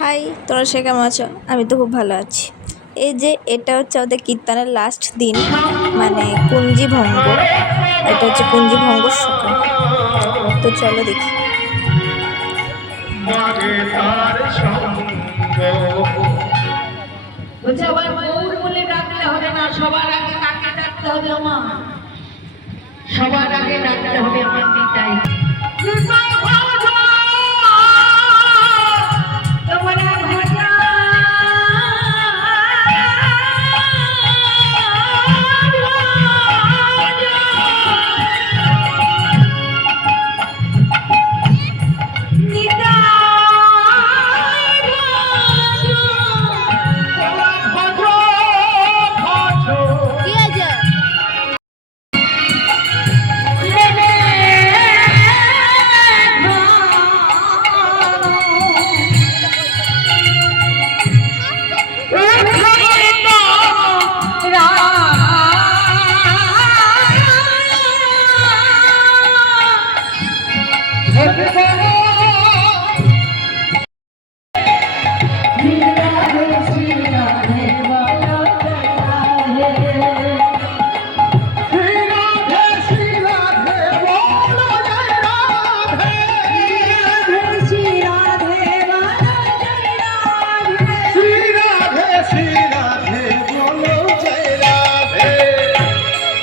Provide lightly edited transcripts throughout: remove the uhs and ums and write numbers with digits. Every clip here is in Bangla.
হাই, তোমরা সে কেমন আছো? আমি তো খুব ভালো আছি। এই যে এটা হচ্ছে আমাদের কীর্তনের লাস্ট দিন, মানে কুঞ্জি ভঙ্গ। এটা হচ্ছে কুঞ্জি ভঙ্গ সকাল। তো চলো দেখি। বলছে আবার গৌর বলে ডাকলে হবে না, সবার আগে কাকে ডাকতে হবে? আমার সবার আগে ডাকতে হবে আমার পিতাই।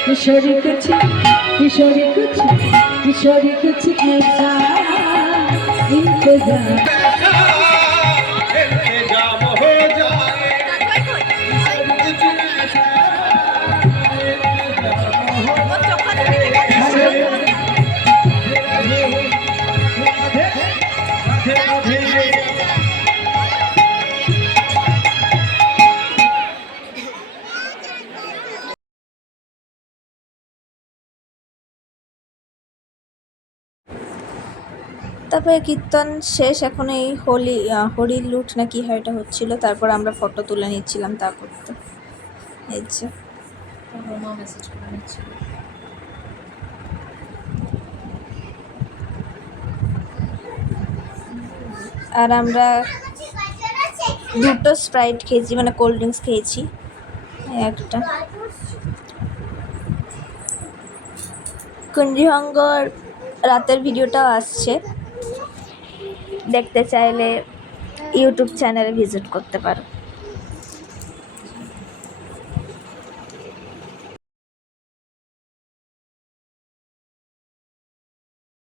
किशोरी कुछ किशोरी कुछ किशोरी कुछ ऐसा इंतजार তারপরে কীর্তন শেষ, এখন এই হরি লুট না কি হয় এটা হচ্ছিল। তারপর আমরা ফটো তুলে নিচ্ছিলাম। তারপর তো এই যে মেসেজ করে নিচ্ছিল। আর আমরা দুটো স্প্রাইট খেয়েছি, মানে কোল্ড ড্রিঙ্কস খেয়েছি একটা। কুঞ্জিভঙ্গর রাতের ভিডিওটাও আসছে, দেখতে চাইলে ইউটিউব চ্যানেলে ভিজিট করতে পারো।